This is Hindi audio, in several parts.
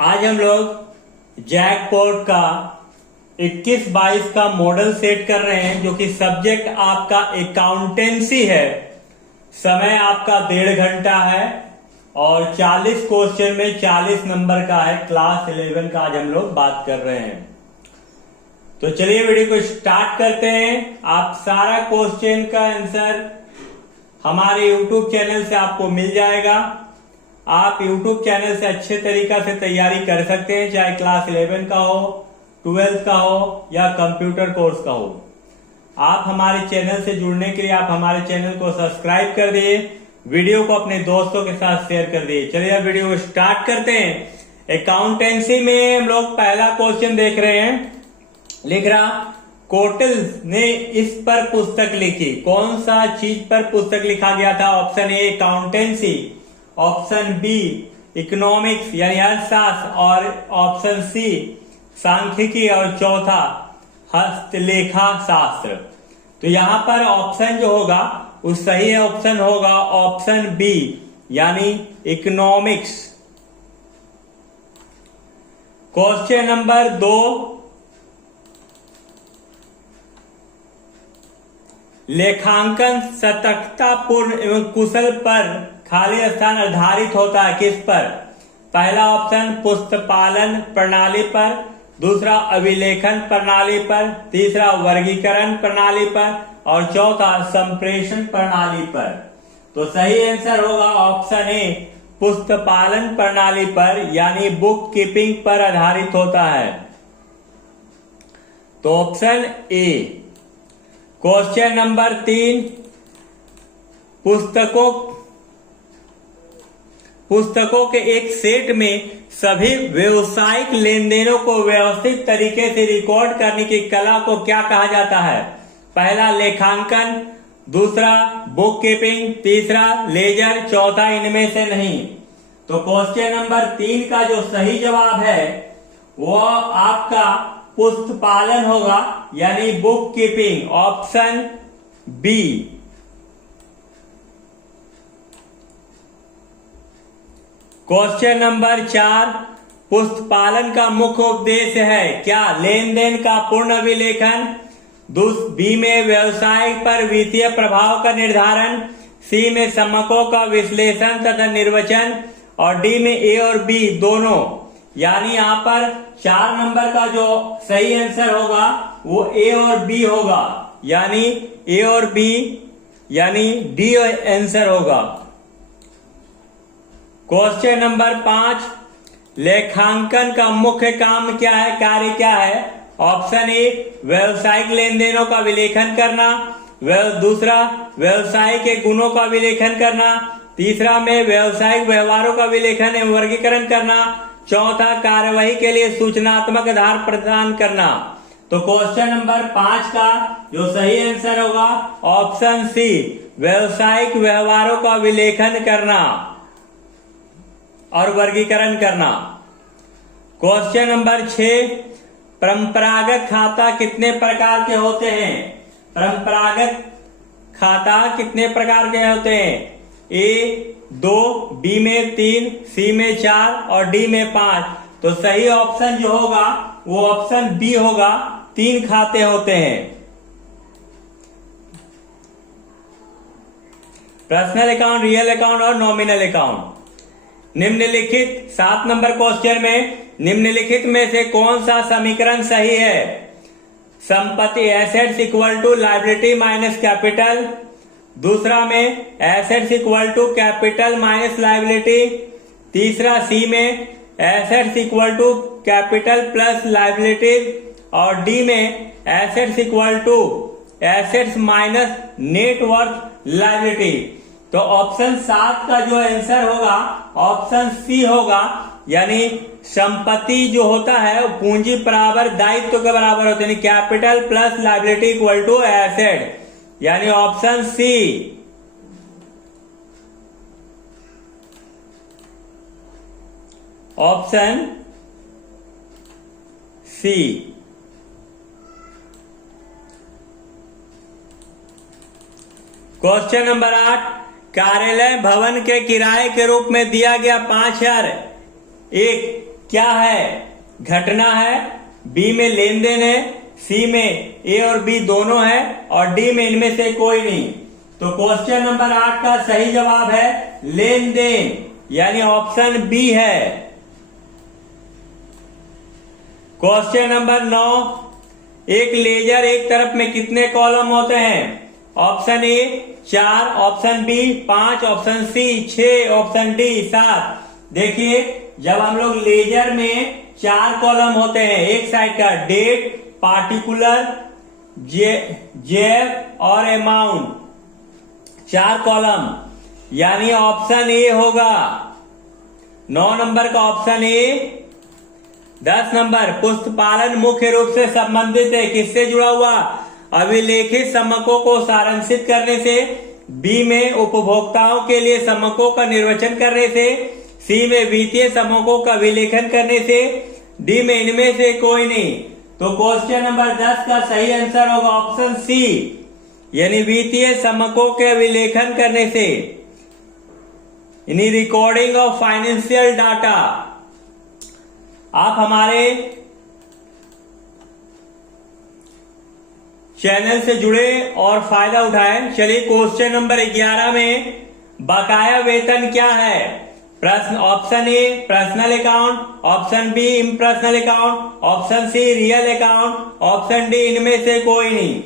आज हम लोग जैकपॉट का 21-22 का मॉडल सेट कर रहे हैं, जो कि सब्जेक्ट आपका अकाउंटेंसी है। समय आपका 1.5 घंटा है और 40 क्वेश्चन में 40 नंबर का है। क्लास 11 का आज हम लोग बात कर रहे हैं। तो चलिए वीडियो को स्टार्ट करते हैं। आप सारा क्वेश्चन का आंसर हमारे YouTube चैनल से आपको मिल जाएगा। आप YouTube चैनल से अच्छे तरीका से तैयारी कर सकते हैं, चाहे क्लास 11 का हो, 12th का हो या कंप्यूटर कोर्स का हो। आप हमारे चैनल से जुड़ने के लिए आप हमारे चैनल को सब्सक्राइब कर दिए, वीडियो को अपने दोस्तों के साथ शेयर कर दिए। चलिए अब वीडियो को स्टार्ट करते हैं। अकाउंटेंसी में हम लोग पहला क्वेश्चन देख रहे हैं। लिख रहा, कोटल ने इस पर पुस्तक लिखी। कौन सा चीज पर पुस्तक लिखा गया था? Option A accountancy, option B economics यानी अर्थशास्त्र, और ऑप्शन सी सांख्यिकी, और चौथा हस्तलेखा शास्त्र। तो यहां पर ऑप्शन जो होगा वो सही ऑप्शन होगा ऑप्शन बी यानी इकोनॉमिक्स। क्वेश्चन नंबर 2, लेखांकन सतर्कतापूर्ण एवं कुशल पर खाली स्थान आधारित होता है किस पर? पहला ऑप्शन पुस्तपालन प्रणाली पर, दूसरा अभिलेखन प्रणाली पर, तीसरा वर्गीकरण प्रणाली पर, और चौथा संप्रेषण प्रणाली पर। तो सही आंसर होगा ऑप्शन ए पुस्तपालन प्रणाली पर यानी बुक कीपिंग पर आधारित होता है। तो ऑप्शन ए। क्वेश्चन नंबर 3, पुस्तकों के एक सेट में सभी व्यवसायिक लेन देनों को व्यवस्थित तरीके से रिकॉर्ड करने की कला को क्या कहा जाता है? पहला लेखांकन, दूसरा बुक कीपिंग, तीसरा लेजर, चौथा इनमें से नहीं। तो क्वेश्चन नंबर 3 का जो सही जवाब है वो आपका पुस्तपालन होगा यानी book keeping, option B. Question number 4, पुस्तपालन का मुख्य उद्देश्य है क्या? लेन देन का पूर्ण अभिलेखन, बी में व्यवसाय पर वित्तीय प्रभाव का निर्धारण, सी में समकों का विश्लेषण तथा निर्वचन, और डी में ए और बी दोनों। यानी यहाँ पर 4 नंबर का जो सही आंसर होगा वो ए और बी होगा, यानी ए और बी यानी डी आंसर होगा। क्वेश्चन नंबर 5, लेखांकन का मुख्य काम क्या है, कार्य क्या है? ऑप्शन ए व्यवसायिक लेन देनों का विलेखन करना, दूसरा व्यवसाय के गुणों का विलेखन करना, तीसरा में व्यवसायिक व्यवहारों का विलेखन एवं वर्गीकरण करना, चौथा कार्यवाही के लिए सूचनात्मक आधार प्रदान करना। तो क्वेश्चन नंबर 5 का जो सही आंसर होगा ऑप्शन सी व्यवसायिक व्यवहारों का विलेखन करना और वर्गीकरण करना। क्वेश्चन नंबर 6, परंपरागत खाता कितने प्रकार के होते हैं? परंपरागत खाता कितने प्रकार के होते हैं? ए 2, बी में 3, सी में 4 और डी में 5। तो सही ऑप्शन जो होगा वो ऑप्शन बी होगा, 3 खाते होते हैं। पर्सनल अकाउंट, रियल अकाउंट और नॉमिनल अकाउंट। निम्नलिखित 7 नंबर क्वेश्चन में निम्नलिखित में से कौन सा समीकरण सही है? संपत्ति assets equal to liability minus capital, दूसरा में assets equal to capital minus liability, तीसरा सी में assets equal to capital plus liability, और डी में assets equal to assets minus net worth liability. तो ऑप्शन 7 का जो आंसर होगा ऑप्शन सी होगा, यानी संपत्ति जो होता है वो पूंजी बराबर दायित्व के बराबर होता है, capital plus liability equal to asset, यानी option C. Option C. Question number 8, कार्यालय भवन के किराए के रूप में दिया गया 5,000 एक क्या है? घटना है, बी में लेन देन है, सी में ए और बी दोनों है और डी में इनमें से कोई नहीं। तो क्वेश्चन नंबर 8 का सही जवाब है लेन देन, यानी ऑप्शन बी है। क्वेश्चन नंबर 9, एक लेजर एक तरफ में कितने कॉलम होते हैं? Option A 4, option B 5, option C 6, option D 7। देखिए, जब हम लोग लेजर में 4 कॉलम होते हैं, एक साइड का डेट, पार्टिकुलर, जेफ और अमाउंट, 4 कॉलम, यानी ऑप्शन ए होगा। 9 नंबर का ऑप्शन ए। 10 नंबर, पुस्तपालन मुख्य रूप से संबंधित है, किससे जुड़ा हुआ? अभिलेखित समकों को सारांशित करने से, बी में उपभोक्ताओं के लिए समकों का निर्वचन करने से, सी में वित्तीय समकों का अभिलेखन करने से, डी में इनमें से कोई नहीं। तो क्वेश्चन नंबर 10 का सही आंसर होगा ऑप्शन सी, यानी वित्तीय समकों के अभिलेखन करने से, यानी रिकॉर्डिंग ऑफ फाइनेंशियल डाटा। आप हमारे चैनल से जुड़े और फायदा उठाएं। चलिए क्वेश्चन नंबर 11 में बकाया वेतन क्या है? प्रश्न option A personal account, option B impersonal account, option C real account, option D इनमें से कोई नहीं।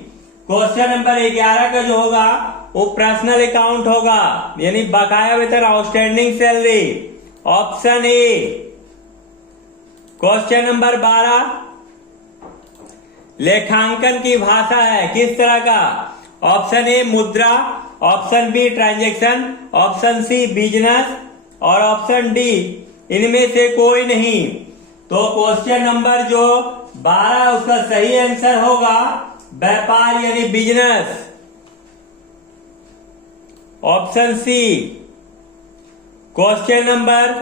क्वेश्चन नंबर 11 का जो होगा वो पर्सनल अकाउंट होगा, यानी बकाया वेतन, outstanding salary, option A. Question number 12, लेखांकन की भाषा है किस तरह का? ऑप्शन ए मुद्रा, option B transaction, option C business और ऑप्शन डी इनमें से कोई नहीं। तो क्वेश्चन नंबर जो 12 उसका सही आंसर होगा व्यापार, यानी business, option C. Question number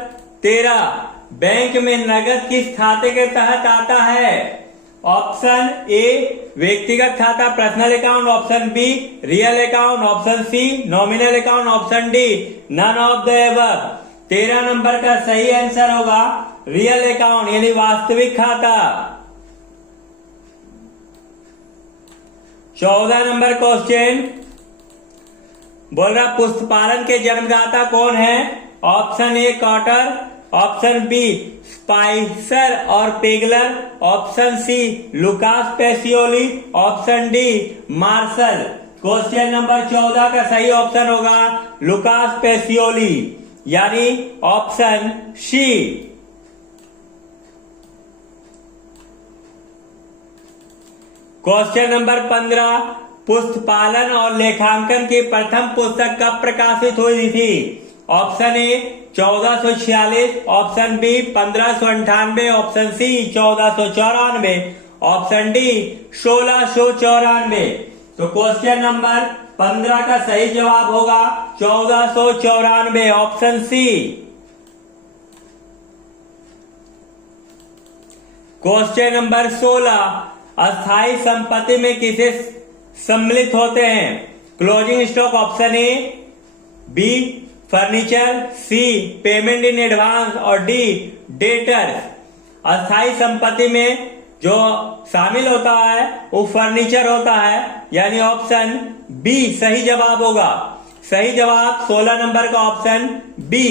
13, bank में नगद किस खाते के तहत आता है? ऑप्शन ए व्यक्तिगत खाता personal account, option B real account, option C nominal account, option D none of the above. 13 number का सही आंसर होगा रियल अकाउंट, यानी वास्तविक खाता। 14 नंबर क्वेश्चन बोल रहा पुस्तपालन के जन्मदाता कौन है? Option A Cotter, option B Spicer और Pegler, option C Lucas Pacioli, option D Marshall. Question number 14 का सही ऑप्शन होगा लुकास पेसियोली, यानी ऑप्शन सी। क्वेश्चन नंबर 15, पुस्तपालन और लेखांकन की प्रथम पुस्तक कब प्रकाशित हुई थी? Option A 1446, option B 1598, option C 1494, option D 1694। तो क्वेश्चन नंबर 15 का सही जवाब होगा 1494, ऑप्शन सी। क्वेश्चन नंबर 16, अस्थायी संपत्ति में किसे सम्मिलित होते हैं? Closing stock, option A B furniture, C payment in advance और डी डेटर। अस्थायी संपत्ति में जो शामिल होता है वो फर्नीचर होता है, यानी ऑप्शन बी सही जवाब होगा। सही जवाब 16 नंबर का ऑप्शन बी।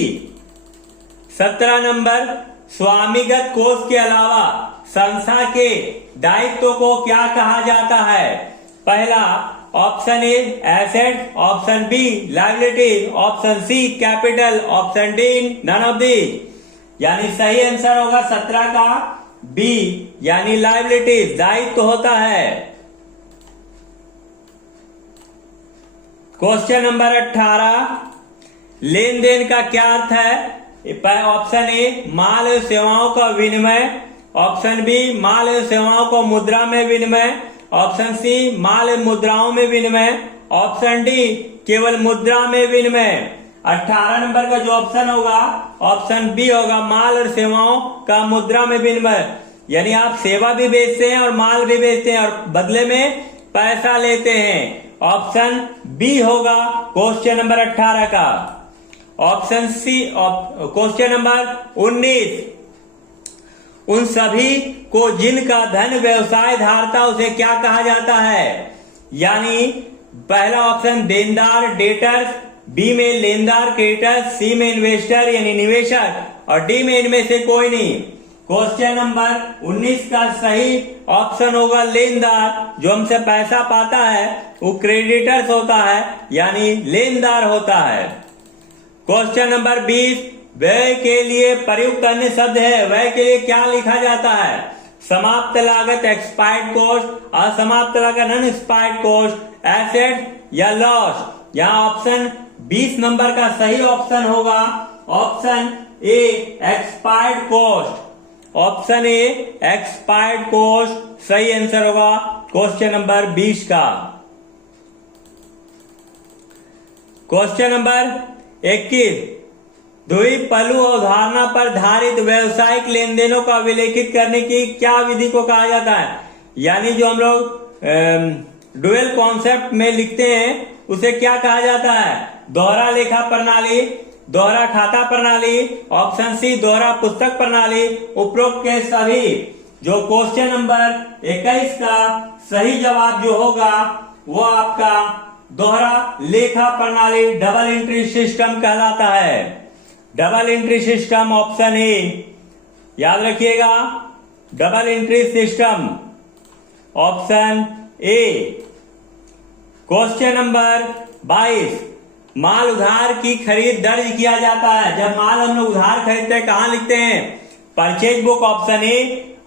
17 नंबर, स्वामीगत कोष के अलावा संस्था के दायित्व को क्या कहा जाता है? पहला option A asset, option B liability, option C capital, option D none of these. यानी सही आंसर होगा 17 का बी, यानी लायबिलिटी, दायित्व होता है। क्वेश्चन नंबर 18, लेन देन का क्या अर्थ है? ऑप्शन ए माल एवं सेवाओं का विनिमय, ऑप्शन बी माल एवं सेवाओं को मुद्रा में विनिमय, ऑप्शन सी माल एवं मुद्राओं में विनिमय, ऑप्शन डी केवल मुद्रा में विनिमय। 18 नंबर का जो ऑप्शन होगा ऑप्शन बी होगा, माल और सेवाओं का मुद्रा में विनिमय, यानी आप सेवा भी बेचते हैं और माल भी बेचते हैं और बदले में पैसा लेते हैं। ऑप्शन बी होगा क्वेश्चन नंबर 18 का। ऑप्शन सी क्वेश्चन नंबर 19, उन सभी को जिनका धन व्यवसाय धारता उसे क्या कहा जाता है? यानी पहला ऑप्शन देनदार डेटर्स, बी में लेनदार क्रेडिटर्स, सी में इन्वेस्टर यानी निवेशक और डी में इनमें से कोई नहीं। क्वेश्चन नंबर 19 का सही ऑप्शन होगा लेनदार। जो हमसे पैसा पाता है वो क्रेडिटर्स होता है यानी लेनदार होता है। क्वेश्चन नंबर 20 व्यय के लिए प्रयुक्त अन्य शब्द है, व्यय के लिए क्या लिखा जाता है? समाप्त लागत एक्सपायर्ड कॉस्ट, असमाप्त लागत नॉन एक्सपायर्ड कॉस्ट, एसेट या लॉस। यहाँ ऑप्शन 20 नंबर का सही ऑप्शन होगा option A expired cost. Option A expired cost सही आंसर होगा क्वेश्चन नंबर 20 का। क्वेश्चन नंबर 21 द्विपलु अवधारणा पर आधारित व्यवसायिक लेन देनों का विलेखित करने की क्या विधि को कहा जाता है? यानी जो हम लोग डुअल कॉन्सेप्ट में लिखते हैं उसे क्या कहा जाता है? दोहरा लेखा प्रणाली, दोहरा खाता प्रणाली, ऑप्शन सी दोहरा पुस्तक प्रणाली। उपरोक्त के सभी जो क्वेश्चन नंबर 21 का सही जवाब जो होगा वो आपका दोहरा लेखा प्रणाली डबल एंट्री सिस्टम कहलाता है। Double entry system option A, याद रखिएगा double entry system option A. Question number 22 माल उधार की खरीद दर्ज किया जाता है। जब माल हम लोग उधार खरीदते हैं कहां लिखते हैं? Purchase book option A,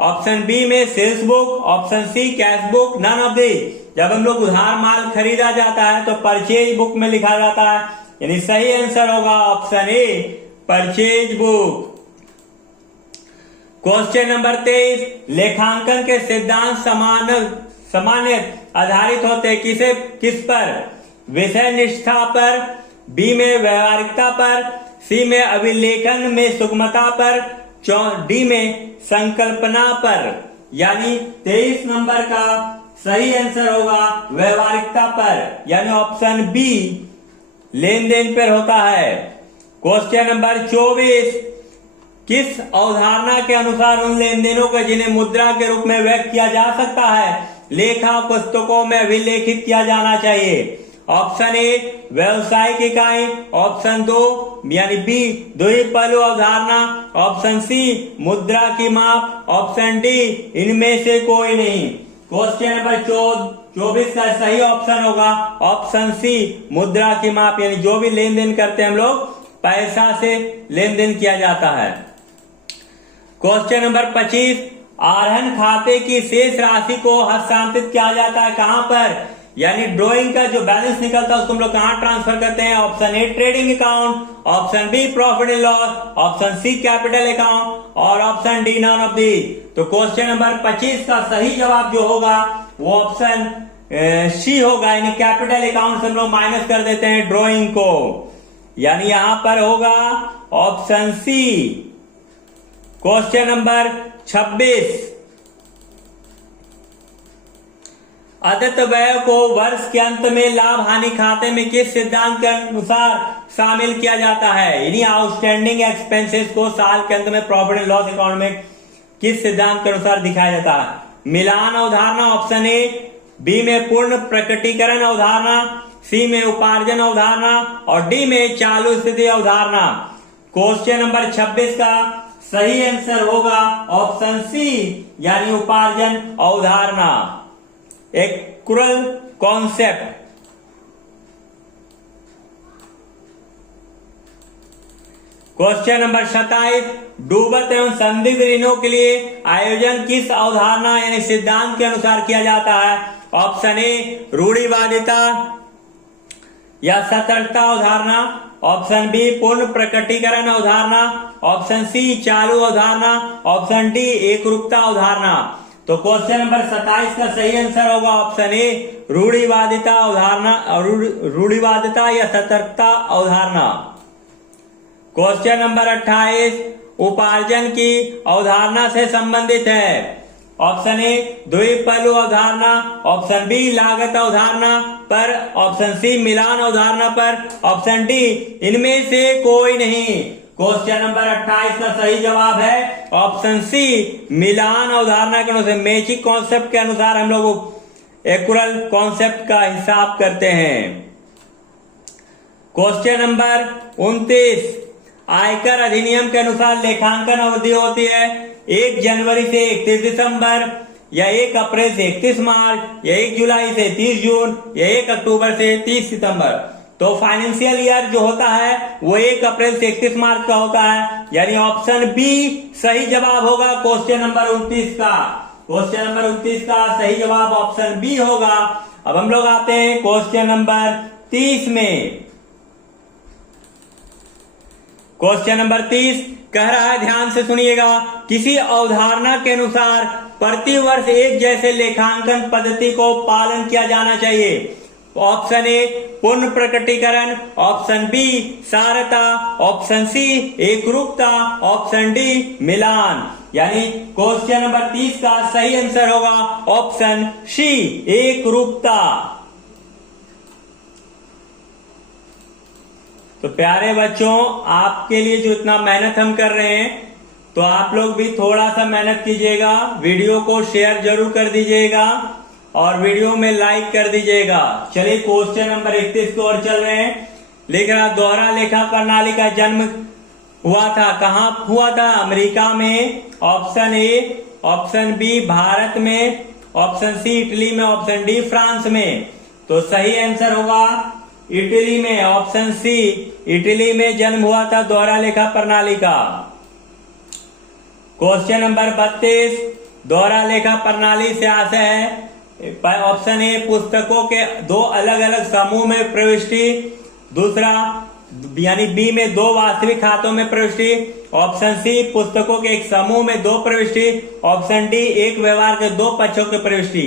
option B में sales book, option C cash book, none of the. जब हम लोग उधार माल खरीदा जाता है तो परचेज बुक में लिखा जाता है यानी सही आंसर होगा option A purchase book. Question number 23 लेखांकन के सिद्धांत सामान्य आधारित होते किस पर? विषय निष्ठा पर, बी में व्यवहारिकता पर, सी में अभिलेखन में सुगमता पर, डी में संकल्पना पर। यानी 23 नंबर का सही आंसर होगा व्यवहारिकता पर यानी ऑप्शन बी लेन देन पर होता है। क्वेश्चन नंबर 24 किस अवधारणा के अनुसार उन लेन देनों को जिन्हें मुद्रा के रूप में व्यक्त किया जा सकता है लेखा पुस्तकों में अभिलेखित किया जाना चाहिए? ऑप्शन ए व्यवसायिक इकाई, ऑप्शन 2 यानी बी द्विपलु अवधारणा, ऑप्शन सी मुद्रा की माप, ऑप्शन डी इनमें से कोई नहीं। क्वेश्चन नंबर 24 का सही ऑप्शन होगा ऑप्शन सी मुद्रा की माप यानी जो भी लेन देन करते हैं हम लोग पैसा से लेन देन किया जाता है। क्वेश्चन नंबर 25 आहरण खाते की शेष राशि को हस्तांतरित किया जाता है कहां पर? यानी ड्रॉइंग का जो बैलेंस निकलता है उसको हम लोग कहां ट्रांसफर करते हैं? Option A trading account, option B profit and loss, option C capital account और option D none of the. तो क्वेश्चन नंबर 25 का सही जवाब जो होगा वो ऑप्शन सी होगा यानी कैपिटल अकाउंट से हम लोग माइनस कर देते हैं ड्रॉइंग को यानी यहां पर होगा ऑप्शन सी। क्वेश्चन नंबर 26 अदत्त व्यय को वर्ष के अंत में लाभ हानि खाते में किस सिद्धांत के अनुसार शामिल किया जाता है? यानी आउटस्टैंडिंग एक्सपेंसेस को साल के अंत में प्रॉफिट एंड लॉस अकाउंट में किस सिद्धांत के अनुसार दिखाया जाता है? मिलान अवधारणा ऑप्शन ए, बी में पूर्ण प्रकटीकरण अवधारणा, सी में उपार्जन अवधारणा और डी में चालू स्थिति अवधारणा। क्वेश्चन नंबर 26 का सही आंसर होगा ऑप्शन सी यानी उपार्जन अवधारणा एक्रुअल कॉन्सेप्ट। क्वेश्चन नंबर 27 डूबत एवं संदिग्ध ऋणों के लिए आयोजन किस अवधारणा यानी सिद्धांत के अनुसार किया जाता है? ऑप्शन ए रूढ़िवादिता या सतर्कता अवधारणा, ऑप्शन बी पूर्ण प्रकटीकरण अवधारणा, ऑप्शन सी चालू अवधारणा, ऑप्शन डी एकरूपता अवधारणा। तो क्वेश्चन नंबर 27 का सही आंसर होगा ऑप्शन ए रूढ़िवादिता अवधारणा, रूढ़िवादिता या सतर्कता अवधारणा। क्वेश्चन नंबर 28 उपार्जन की अवधारणा से संबंधित है। ऑप्शन ए द्विपलु अवधारणा, ऑप्शन बी लागत अवधारणा पर, ऑप्शन सी मिलान अवधारणा पर, ऑप्शन डी इनमें से कोई नहीं। क्वेश्चन नंबर 28 का सही जवाब है ऑप्शन सी, मिलान अवधारणा के अनुसार, मैचिंग कॉन्सेप्ट के अनुसार हम लोग एक्युरल कॉन्सेप्ट का हिसाब करते हैं। क्वेश्चन नंबर 29, आयकर अधिनियम के अनुसार लेखांकन अवधि होती है 1 जनवरी से 31 दिसंबर, या 1 अप्रैल से 31 मार्च, या 1 जुलाई से 30 जून, या 1 अक्टूबर से 30 सितंबर। तो फाइनेंशियल ईयर जो होता है वो 1 अप्रैल से 31 मार्च का होता है, यानी ऑप्शन बी सही जवाब होगा क्वेश्चन नंबर 29 का। क्वेश्चन नंबर 29 का सही जवाब ऑप्शन बी होगा। अब हम लोग आते हैं क्वेश्चन नंबर 30 में। क्वेश्चन नंबर 30 कह रहा है, ध्यान से सुनिएगा, किसी अवधारणा के अनुसार प्रतिवर्ष एक जैसे लेखांकन पद्धति को पालन किया जाना चाहिए। ऑप्शन ए पूर्ण प्रकटीकरण, ऑप्शन बी सारता, ऑप्शन सी एकरूपता, ऑप्शन डी मिलान। यानी क्वेश्चन नंबर 30 का सही आंसर होगा ऑप्शन सी एकरूपता। तो प्यारे बच्चों, आपके लिए जो इतना मेहनत हम कर रहे हैं, तो आप लोग भी थोड़ा सा मेहनत कीजिएगा, वीडियो को शेयर जरूर कर दीजिएगा और वीडियो में लाइक कर दीजिएगा। चलिए क्वेश्चन नंबर 31 की ओर चल रहे हैं। लिख रहा, दोहरा लेखा प्रणाली का जन्म हुआ था, कहां हुआ था? अमेरिका में, option A, option B Bharat में, ऑप्शन सी इटली में, ऑप्शन डी फ्रांस में। तो सही आंसर होगा इटली में, ऑप्शन सी इटली में जन्म हुआ था दोहरा लेखा प्रणाली का। क्वेश्चन नंबर 32, दोहरा लेखा प्रणाली से आशय है, ऑप्शन ए पुस्तकों के 2 अलग अलग समूह में प्रविष्टि, दूसरा यानी बी में 2 वास्तविक खातों में प्रविष्टि, ऑप्शन सी पुस्तकों के एक समूह में 2 प्रविष्टि, ऑप्शन डी एक व्यवहार के 2 पक्षों के प्रविष्टि।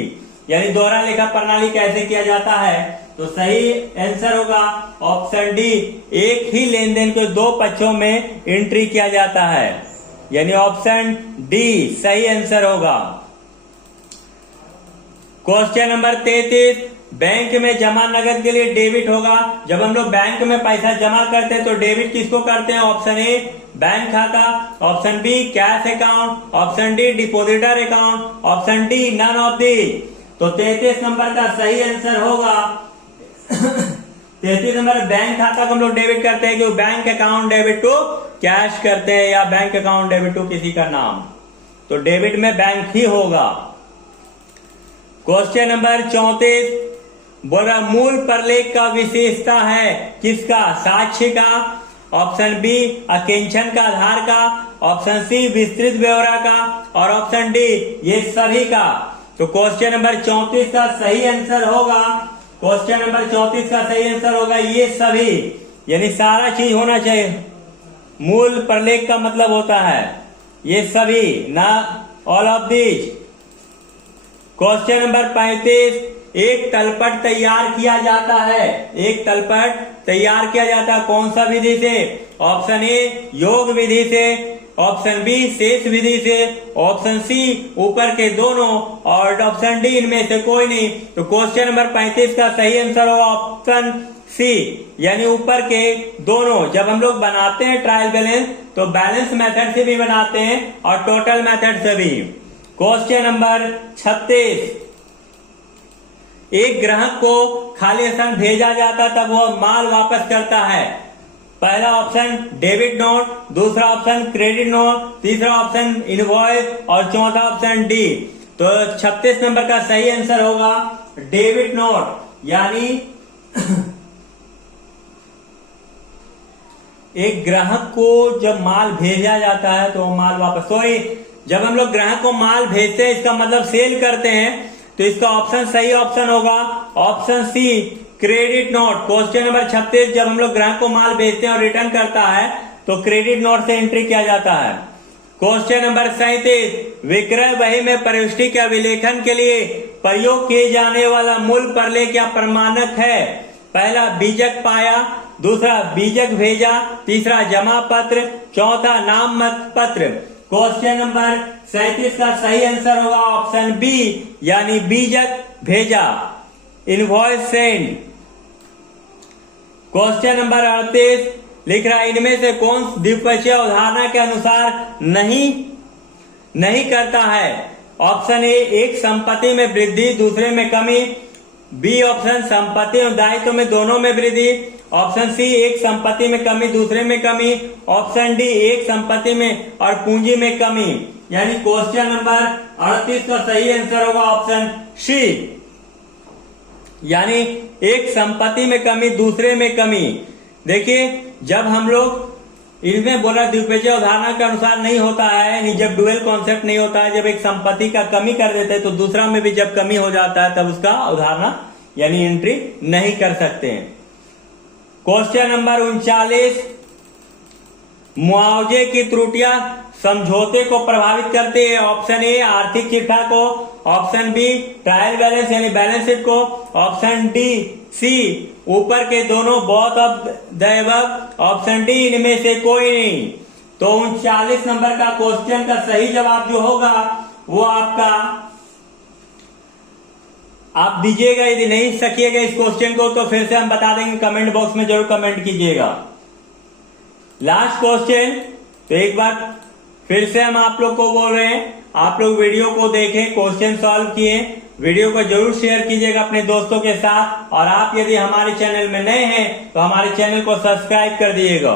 यानी दोहरा लेखा प्रणाली कैसे किया जाता है? तो सही आंसर होगा ऑप्शन डी, एक ही लेन देन के 2 पक्षों में एंट्री किया जाता है, यानी ऑप्शन डी सही आंसर होगा। क्वेश्चन नंबर 33, बैंक में जमा नगद के लिए डेबिट होगा। जब हम लोग बैंक में पैसा जमा करते हैं तो डेबिट किसको करते हैं? ऑप्शन ए बैंक खाता, option B cash account, option D depositor account, option D none of the. तो 33 नंबर का सही आंसर होगा 33 नंबर बैंक खाता को हम लोग डेबिट करते हैं, क्योंकि bank account debit to cash करते हैं, या बैंक अकाउंट डेबिट टू किसी का नाम, तो डेबिट में बैंक ही होगा। क्वेश्चन नंबर 34 बोल रहा, मूल प्रलेख का विशेषता है किसका? साक्ष्य का, ऑप्शन बी अकिंचन का आधार का, ऑप्शन सी विस्तृत ब्यौरा का, और ऑप्शन डी ये सभी का। तो क्वेश्चन नंबर 34 का सही आंसर होगा, क्वेश्चन नंबर 34 का सही आंसर होगा ये सभी, यानी सारा चीज होना चाहिए। मूल प्रलेख का मतलब होता है ये सभी, ना all of these. Question number 35, एक तलपट तैयार किया जाता है, एक तलपट तैयार किया जाता है कौन सा विधि से? ऑप्शन ए योग विधि से, ऑप्शन बी शेष विधि से, ऑप्शन सी ऊपर के दोनों, और ऑप्शन डी इनमें से कोई नहीं। तो क्वेश्चन नंबर 35 का सही आंसर होगा ऑप्शन सी, यानी ऊपर के दोनों। जब हम लोग बनाते हैं ट्रायल बैलेंस तो बैलेंस मेथड से भी बनाते हैं और टोटल मेथड से भी। क्वेश्चन नंबर 36, एक ग्राहक को खाली स्थान भेजा जाता तब वह माल वापस करता है। पहला ऑप्शन डेबिट नोट, दूसरा ऑप्शन क्रेडिट नोट, तीसरा ऑप्शन इनवॉइस और चौथा ऑप्शन डी। तो 36 नंबर का सही आंसर होगा डेबिट नोट, यानी एक ग्राहक को जब माल भेजा जाता है तो माल वापस, जब हम लोग ग्राहक को माल भेजते हैं इसका मतलब सेल करते हैं, तो इसका ऑप्शन सही ऑप्शन होगा option C credit note. Question number 36, जब हम लोग ग्राहक को माल भेजते हैं और रिटर्न करता है तो क्रेडिट नोट से एंट्री किया जाता है। क्वेश्चन नंबर 37, विक्रय बही में प्रविष्टि के अभिलेखन के लिए प्रयोग किए जाने वाला मूल प्रलेख या प्रमाणक है। पहला बीजक पाया, दूसरा बीजक भेजा, तीसरा जमा पत्र, चौथा नाम पत्र। क्वेश्चन नंबर 37 का सही आंसर होगा ऑप्शन बी, यानी बीजक भेजा, इनवॉइस सेंड। क्वेश्चन नंबर 38, लिख रहा है इनमें से कौन द्विपक्षीय अवधारणा के अनुसार नहीं करता है। ऑप्शन ए, एक संपत्ति में वृद्धि दूसरे में कमी। बी ऑप्शन, संपत्ति और दायित्व में दोनों में वृद्धि। ऑप्शन सी, एक संपत्ति में कमी दूसरे में कमी। ऑप्शन डी, एक संपत्ति में और पूंजी में कमी। यानी क्वेश्चन नंबर 38 का सही आंसर होगा ऑप्शन सी, यानी एक संपत्ति में कमी दूसरे में कमी। देखिए, जब हम लोग इनमें बोला द्विपक्षीय अवधारणा के अनुसार नहीं होता है, यानी जब डुअल कॉन्सेप्ट नहीं होता है, जब एक संपत्ति का कमी कर देते हैं तो दूसरा में भी जब कमी हो जाता है तब उसका अवधारणा यानी एंट्री नहीं कर सकते हैं। क्वेश्चन नंबर 39, मुआवजे की त्रुटियां समझौते को प्रभावित करती है। ऑप्शन ए, आर्थिक चिट्ठा को। ऑप्शन बी, ट्रायल बैलेंस यानी बैलेंस शीट को। ऑप्शन डी सी, ऊपर के दोनों, both of the above. Option D, इनमें से कोई नहीं। तो 39 नंबर का क्वेश्चन का सही जवाब जो होगा वो आपका आप दीजिएगा। यदि नहीं सकिएगा इस क्वेश्चन को तो फिर से हम बता देंगे, कमेंट बॉक्स में जरूर कमेंट कीजिएगा। लास्ट क्वेश्चन, तो एक बार फिर से हम आप लोग को बोल रहे हैं, आप लोग वीडियो को देखें, क्वेश्चन सॉल्व किए, वीडियो को जरूर शेयर कीजिएगा अपने दोस्तों के साथ। और आप यदि हमारे चैनल में नए हैं तो हमारे चैनल को सब्सक्राइब कर दिएगा।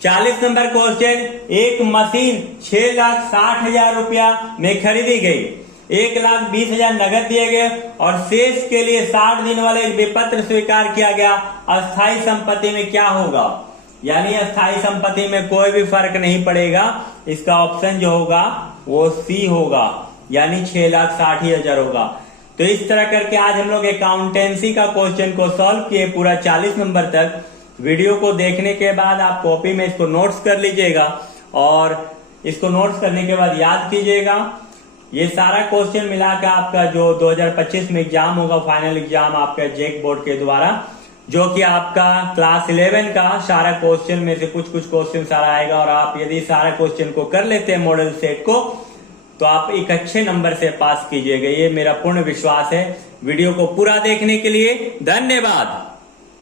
40 नंबर क्वेश्चन, एक मशीन 6,60,000 रुपया में खरीदी गई, 1,20,000 नगद दिए गए और शेष के लिए 60 दिन वाले एक विपत्र स्वीकार किया गया। अस्थायी संपत्ति में क्या होगा? यानी अस्थायी संपत्ति में कोई भी फर्क नहीं पड़ेगा। इसका ऑप्शन जो होगा वो सी होगा, यानी 6,60,000 होगा। तो इस तरह करके आज हम लोग अकाउंटेंसी का क्वेश्चन को सॉल्व किए पूरा 40 नंबर तक। वीडियो को देखने के बाद आप कॉपी में इसको नोट्स कर लीजिएगा और इसको नोट्स करने के बाद याद कीजिएगा। ये सारा क्वेश्चन मिला के आपका जो 2025 में एग्जाम होगा, फाइनल एग्जाम आपका जैक बोर्ड के द्वारा, जो कि आपका क्लास 11 का सारा क्वेश्चन में से कुछ क्वेश्चन सारा आएगा। और आप यदि सारा क्वेश्चन को कर लेते हैं मॉडल सेट को तो आप एक अच्छे नंबर से पास कीजिएगा, ये मेरा पूर्ण विश्वास है। वीडियो को पूरा देखने के लिए धन्यवाद।